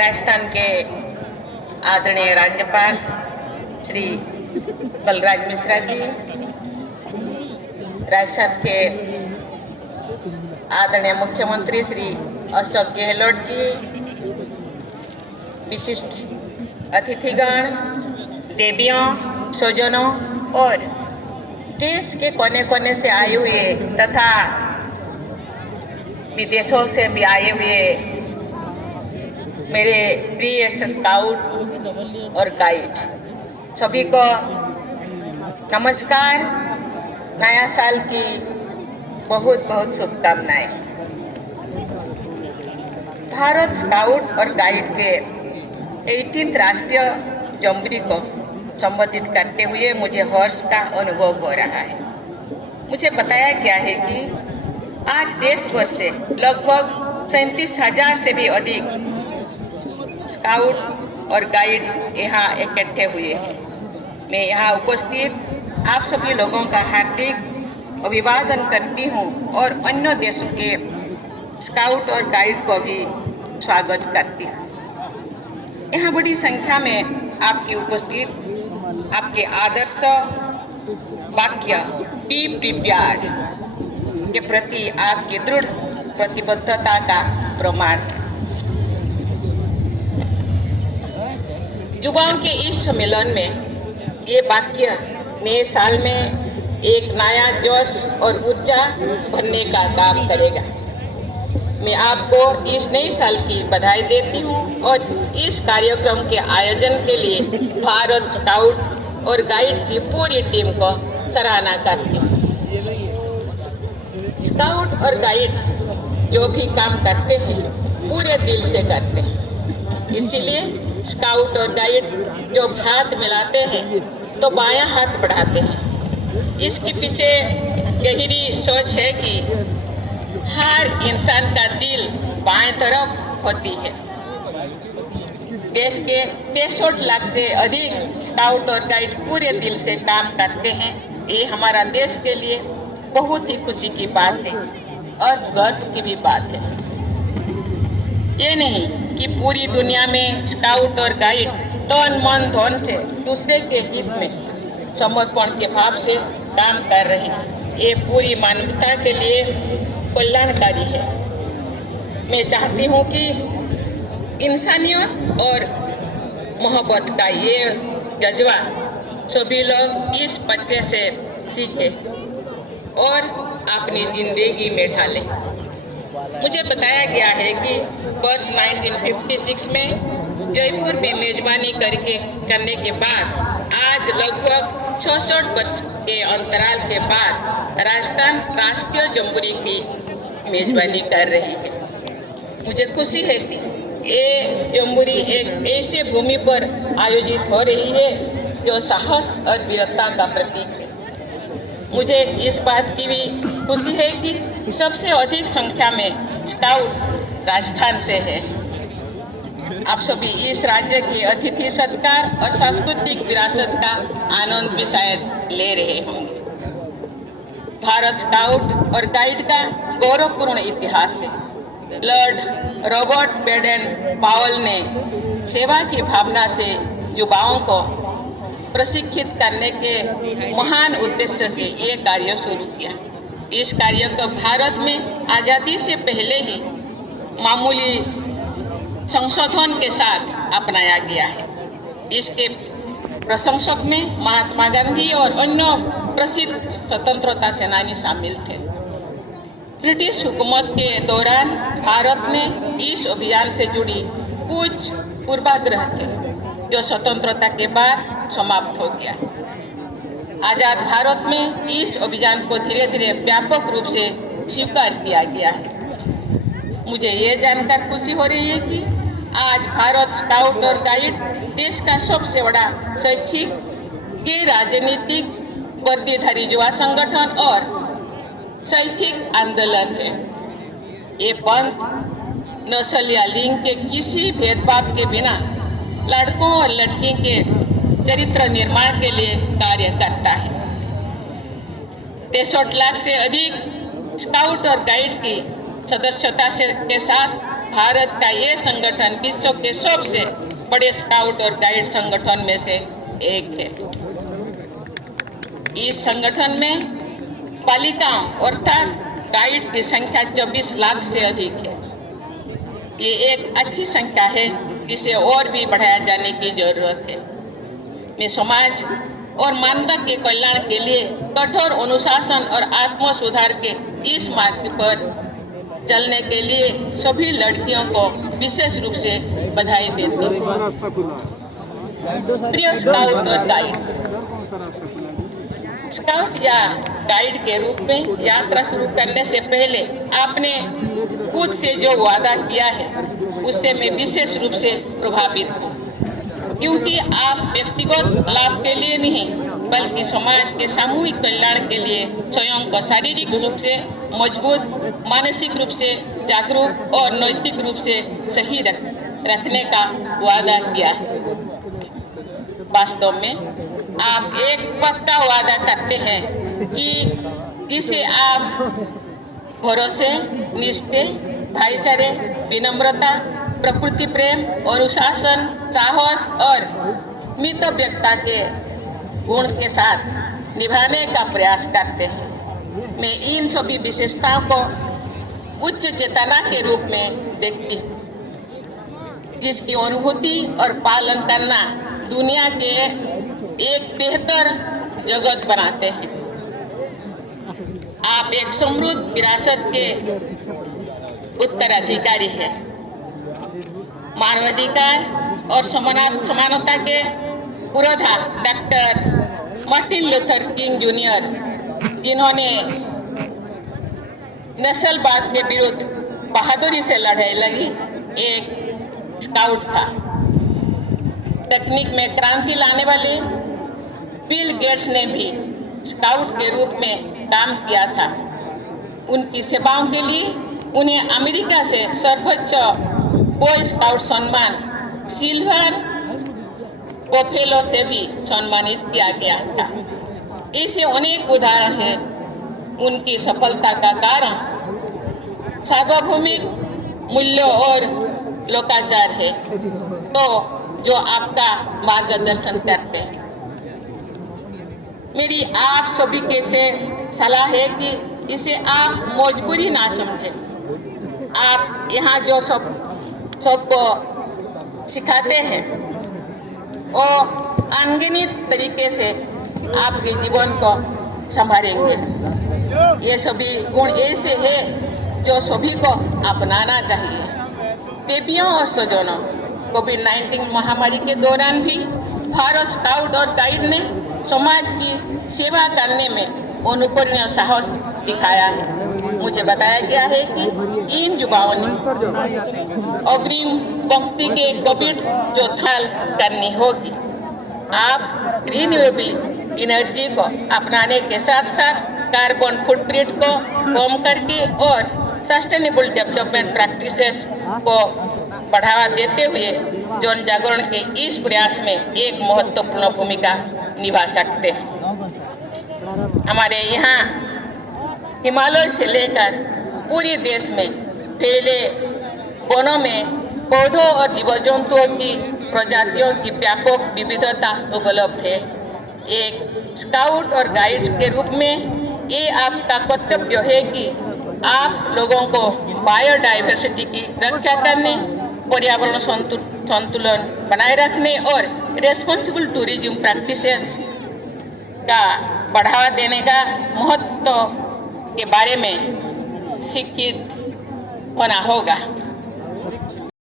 राजस्थान के आदरणीय राज्यपाल श्री बलराज मिश्रा जी, राजस्थान के आदरणीय मुख्यमंत्री श्री अशोक गहलोत जी, विशिष्ट अतिथिगण, देवियों, स्वजनों और देश के कोने कोने से आए हुए तथा विदेशों से भी आए हुए मेरे प्रिय स्काउट और गाइड सभी को नमस्कार। नया साल की बहुत बहुत शुभकामनाएं। भारत स्काउट और गाइड के 18th राष्ट्रीय जंबरी को संबोधित करते हुए मुझे हर्ष का अनुभव हो रहा है। मुझे बताया गया है कि आज देश भर से लगभग 37,000 से भी अधिक स्काउट और गाइड यहाँ इकट्ठे हुए हैं। मैं यहाँ उपस्थित आप सभी लोगों का हार्दिक अभिवादन करती हूँ और अन्य देशों के स्काउट और गाइड को भी स्वागत करती हूँ। यहाँ बड़ी संख्या में आपकी उपस्थित, आपके आदर्श वाक्य बी प्रिपेयर्ड के प्रति आपकी दृढ़ प्रतिबद्धता का प्रमाण है। युवाओं के इस सम्मेलन में ये वाक्य नए साल में एक नया जोश और ऊर्जा भरने का काम करेगा। मैं आपको इस नए साल की बधाई देती हूँ और इस कार्यक्रम के आयोजन के लिए भारत स्काउट और गाइड की पूरी टीम को सराहना करती हूँ। स्काउट और गाइड जो भी काम करते हैं पूरे दिल से करते हैं, इसीलिए स्काउट और गाइड जब हाथ मिलाते हैं तो बायां हाथ बढ़ाते हैं। इसके पीछे गहरी सोच है कि हर इंसान का दिल बाएं तरफ होती है। देश के 63 लाख से अधिक स्काउट और गाइड पूरे दिल से काम करते हैं। ये हमारा देश के लिए बहुत ही खुशी की बात है और गर्व की भी बात है। ये नहीं कि पूरी दुनिया में स्काउट और गाइड तन मन धन से दूसरे के हित में समर्पण के भाव से काम कर रहे हैं। ये पूरी मानवता के लिए कल्याणकारी है। मैं चाहती हूँ कि इंसानियत और मोहब्बत का ये जज्बा सभी लोग इस बच्चे से सीखें और अपनी जिंदगी में ढालें। मुझे बताया गया है कि वर्ष 1956 में जयपुर में मेजबानी करने के बाद आज लगभग 66 वर्ष के अंतराल के बाद राजस्थान राष्ट्रीय जंबूरी की मेजबानी कर रही है। मुझे खुशी है कि ये जंबूरी एक ऐसे भूमि पर आयोजित हो रही है जो साहस और वीरता का प्रतीक है। मुझे इस बात की भी खुशी है कि सबसे अधिक संख्या में स्काउट राजस्थान से है। आप सभी इस राज्य के अतिथि सत्कार और सांस्कृतिक विरासत का आनंद भी शायद ले रहे होंगे। भारत स्काउट और गाइड का गौरवपूर्ण इतिहास है। लॉर्ड रॉबर्ट बेडेन-पावेल ने सेवा की भावना से युवाओं को प्रशिक्षित करने के महान उद्देश्य से ये कार्य शुरू किया। इस कार्य को भारत में आज़ादी से पहले ही मामूली संशोधन के साथ अपनाया गया है। इसके प्रशंसक में महात्मा गांधी और अन्य प्रसिद्ध स्वतंत्रता सेनानी शामिल थे। ब्रिटिश हुकूमत के दौरान भारत में इस अभियान से जुड़ी कुछ पूर्वाग्रह थे जो स्वतंत्रता के बाद समाप्त हो गया। आज़ाद भारत में इस अभियान को धीरे धीरे व्यापक रूप से स्वीकार किया गया है। मुझे ये जानकर खुशी हो रही है कि आज भारत स्काउट और गाइड देश का सबसे बड़ा शैक्षिक, गैर राजनीतिक, वर्दीधारी युवा संगठन और शैक्षिक आंदोलन है। ये पंथ नस्ल या लिंग के किसी भेदभाव के बिना लड़कों और लड़की के चरित्र निर्माण के लिए कार्य करता है। 63 लाख से अधिक स्काउट और गाइड की सदस्यता के साथ भारत का ये संगठन विश्व के सबसे बड़े स्काउट और गाइड संगठन में से एक है। इस संगठन में बालिकाओं अर्थात गाइड की संख्या 24 लाख से अधिक है। ये एक अच्छी संख्या है जिसे और भी बढ़ाया जाने की जरूरत है। मैं समाज और मानवता के कल्याण के लिए कठोर अनुशासन और आत्म सुधार के इस मार्ग पर चलने के लिए सभी लड़कियों को विशेष रूप से बधाई देती हूँ। प्रिय स्काउट और गाइड्स, स्काउट या गाइड के रूप में यात्रा शुरू करने से पहले आपने खुद से जो वादा किया है उससे मैं विशेष रूप से प्रभावित हूँ, क्योंकि आप व्यक्तिगत लाभ के लिए नहीं बल्कि समाज के सामूहिक कल्याण के लिए स्वयं को शारीरिक रूप से मजबूत, मानसिक रूप से जागरूक और नैतिक रूप से सही रखने का वादा किया है। वास्तव में आप एक पक्का वादा करते हैं कि जिसे आप भरोसे, निष्ठे, भाईचारे, विनम्रता, प्रकृति प्रेम, अनुशासन, साहस और मितव्ययता के गुण के साथ निभाने का प्रयास करते हैं। मैं इन सभी विशेषताओं को उच्च चेतना के रूप में देखती हूँ, जिसकी अनुभूति और पालन करना दुनिया के एक बेहतर जगत बनाते हैं। आप एक समृद्ध विरासत के उत्तराधिकारी हैं। मानवाधिकार और समानता के पुरोधा doctor Martin Luther King junior, जिन्होंने नस्लवाद के विरुद्ध बहादुरी से लड़ाई लड़ी, एक स्काउट था। तकनीक में क्रांति लाने वाले बिल गेट्स ने भी स्काउट के रूप में काम किया था। उनकी सेवाओं के लिए उन्हें अमेरिका से सर्वोच्च बॉय स्काउट सम्मान सिल्वर बफेलो से भी सम्मानित किया गया था। ऐसे अनेक उदाहरण हैं। उनकी सफलता का कारण सार्वभौमिक मूल्यों और लोकाचार है, तो जो आपका मार्गदर्शन करते हैं। मेरी आप सभी के से सलाह है कि इसे आप मजबूरी ना समझें। आप यहाँ जो सबको सिखाते हैं वो अनगिनत तरीके से आपके जीवन को संभालेंगे। ये सभी गुण ऐसे हैं जो सभी को अपनाना चाहिए। देवियों और स्वजनों, कोविड-19 महामारी के दौरान भी भारत स्काउट और गाइड ने समाज की सेवा करने में अनुकरणीय साहस दिखाया है। मुझे बताया गया है कि इन युवाओं ने अग्रिम पंक्ति के कोविड योद्धाल करनी होगी। आप रिन्यूएबल एनर्जी को अपनाने के साथ साथ कार्बन फुटप्रिंट को कम करके और सस्टेनेबल डेवलपमेंट प्रैक्टिसेस को बढ़ावा देते हुए जन जागरण के इस प्रयास में एक महत्वपूर्ण भूमिका निभा सकते हैं। हमारे यहाँ हिमालय से लेकर पूरे देश में फैले वनों में पौधों और जीव जंतुओं की प्रजातियों की व्यापक विविधता उपलब्ध है। एक स्काउट और गाइड के रूप में ये आपका कर्तव्य है कि आप लोगों को बायोडाइवर्सिटी की रक्षा करने, पर्यावरण संतुलन बनाए रखने और रेस्पॉन्सिबल टूरिज्म प्रैक्टिसेस का बढ़ावा देने का महत्व के बारे में शिक्षित होना होगा।